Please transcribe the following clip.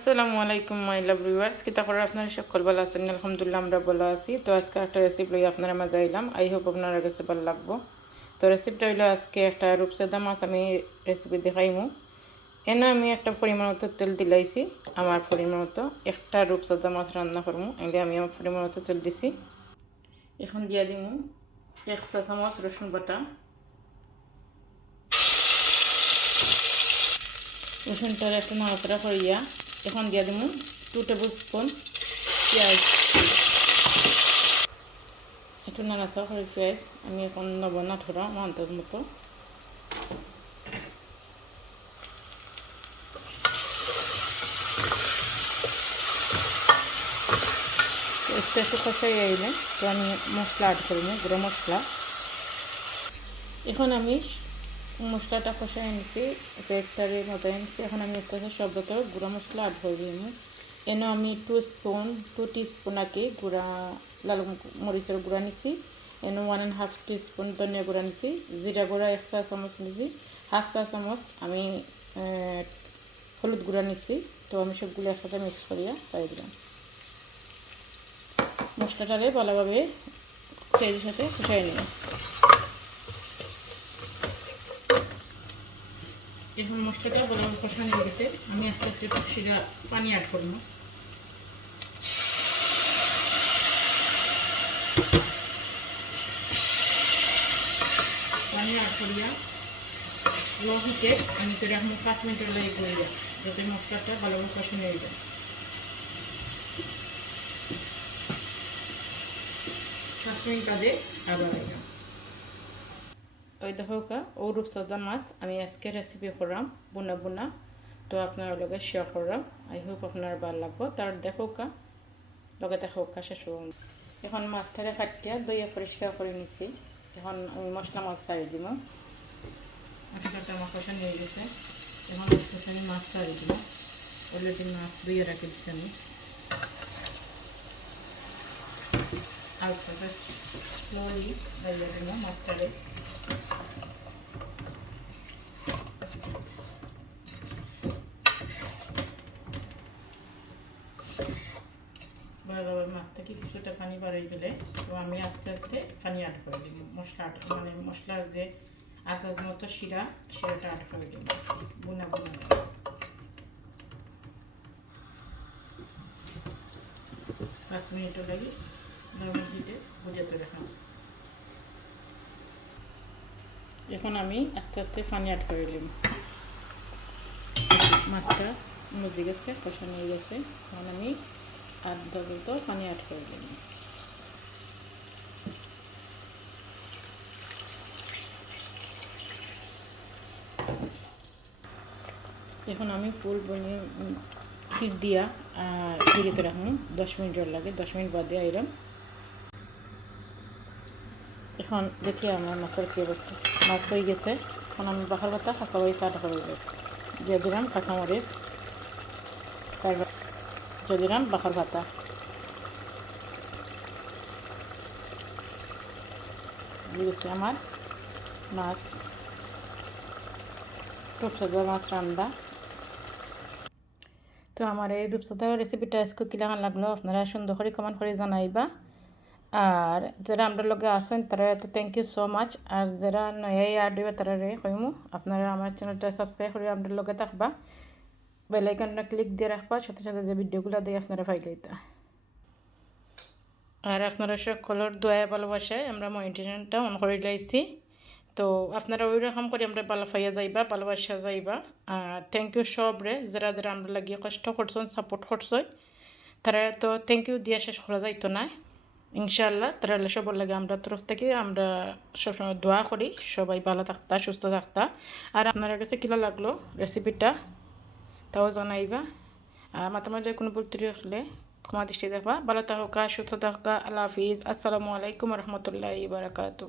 আসসালামু আলাইকুম মাই লাভ ভিউয়ার্স কিতা করে আপনারা? সকল ভালো আছেন? আলহামদুলিল্লাহ, আমরা ভালো আছি। তো আজকে একটা রেসিপি লই আপনারা মাঝে আইলাম। আই হোপ আপনারা কাছে ভালো লাগবো। তো রেসিপিটা হইল আজকে একটা রূপসাদা মাছ। আমি রেসিপি দেখাইমু। এনে আমি একটা পরিমাণ মতো তেল দিলাইছি, আমার পরিমাণ মতো। একটা রূপসাদা মাছ রান্না করব এলে আমি আমার পরিমাণ মতো তেল দিছি। এখন দিয়া দিমু এক চা চামচ রসুন বাটা। রসুনটার একটু নাড়াচাড়া করিয়া এখন দিয়ে দেবো টু টেবিল স্পুন পেঁয়াজ। একটু নাড়াচাড়া করে পেঁয়াজ। আমি এখন নেব না থোড়া আমার মতো। একটু একটু কষাই আইলে, তো আমি মশলা অ্যাড নিই গুঁড়ো মশলা। এখন আমি মশলাটা কষাই এনেছি পেস্টারের মতো এনেছি। এখন আমি আস্তে আস্তে সব গুঁড়া মশলা করে দিব। এনে আমি two spoon two teaspoon আগে গুঁড়া, লাল মরিচের গুঁড়া নিছি। এনে one and half teaspoon ধনিয়া গুঁড়া নিছি। জিরা গুঁড়া এক চা চামচ নিছি। হাফ চা চামচ আমি হলুদ গুঁড়া নিছি। তো আমি সবগুলো একসাথে মিক্স করিয়া পাই দিলাম। মশলাটারে ভালোভাবে তেলের সাথে কষাই নিলাম। এখন মশলাটা বরাবর কষানো গেছে। আমি আস্তে আস্তে শিরা, পানি অ্যাড করব। পানি অ্যাড করিয়া লো হিটে আমি তো এখন পাঁচ মিনিটের লাগে করে যাই যাতে মশলাটা ভালোভাবে কষানো হয়ে যায়। পাঁচ মিনিট বাদে আবার ওই দেখো ও রূপসদা মাছ আমি আজকে রেসিপি করলাম, বুনা বুনা। তো আপনার লগে শেয়ার করলাম। আই হোপ আপনার ভালো লাগবো। তার দেখো লগে দেখো শেষ এখন মাছটারে কাটিয়া দইয়া পরিষ্কার করে নিছি। এখন আমি মশলা মাছ ছাড়ি দিব। মশলাটা আমার কষা নিয়ে গেছে। এখন আমি মাছ ছাড়ি দিব। অলরেডি মাছ দইয়া রাখি দিচ্ছি আমি। হালকা স্লোলি দিব মাছটারে মাছ থেকে কিছুটা পানি বাড়িয়ে গেলে তো আমি আস্তে আস্তে পানি অ্যাড করে দিব। মশলা আট মানে মশলার যে আদাজ মতো শিরা, শিরাটা অ্যাড করে দিব। বুনা বুনা পাঁচ মিনিটও লাগে নর্মাল হিটে বুঝাতে রাখলাম এখন আমি আস্তে আস্তে পানি অ্যাড করে নিলাম মাছটা মজে গেছে, কষা নিয়ে গেছে। এখন আমি আধা দুটো পানি অ্যাড করে দিলাম এখন আমি ফুল ক্ষীর দিয়া ক্ষীরিতে রাখুন দশ মিনিট জল লাগে, দশ মিনিট বাদে আইলাম। এখন দেখি আমার মাছের কী অবস্থা। মাছ হয়ে গেছে। এখন আমি বাখার পাতা কাঁচা মরিচ আটা করে দিয়ে দিলাম, কাঁচামরিচ। তারপর দিলাম বাখার পাতা আমার মাছ। রূপসাদা মাছ রান্না। তো আমার এই রূপসাদা রেসিপিটা আজকে কিলাগান লাগল, আপনারা সুন্দর করে কমেন্ট করে জানাইবা। আর যারা আমরা লগে আসেন তারা তো থ্যাংক ইউ সো মাচ আর যারা নয়াই আর দিবে তারা রে কইমু, আপনারা আমার চ্যানেলটা সাবস্ক্রাইব করে আমাদের লগে থাকবা। বেলাইকনটা ক্লিক দিয়ে রাখবা, সাথে সাথে যে ভিডিওগুলো দিয়ে আপনারা ফাইলাইতা আর আপনারা সকলের দয়া ভালোবাসায় আমরা মনিটেশনটা অন করে লাইছি। তো আপনারা ওই রকম করে আমরা ভালো ফাইয়া যাইবা, ভালোবাসা যাইবা। আর থ্যাংক ইউ সব রে, যারা যারা আমরা লাগিয়ে কষ্ট করছেন সাপোর্ট করছেন, তারা তো থ্যাংক ইউ দিয়া শেষ করা যাইতো না। ইনশাল্লাহ তারা সবার লাগে আমরা তরফ থেকে আমরা সবসময় দোয়া করি। সবাই ভালো থাকতা, সুস্থ থাকতা। আর আপনার কাছে কিলা লাগল রেসিপিটা তাও জানাইবা। মাথা মাঝে কোনো ভুল হলে ক্ষমা দৃষ্টি দেখবা ভালো থাকা, সুস্থ থাকা, আল্লাহ হাফিজ। আসসালামু আলাইকুম রহমতুল্লাহ বারাকাতু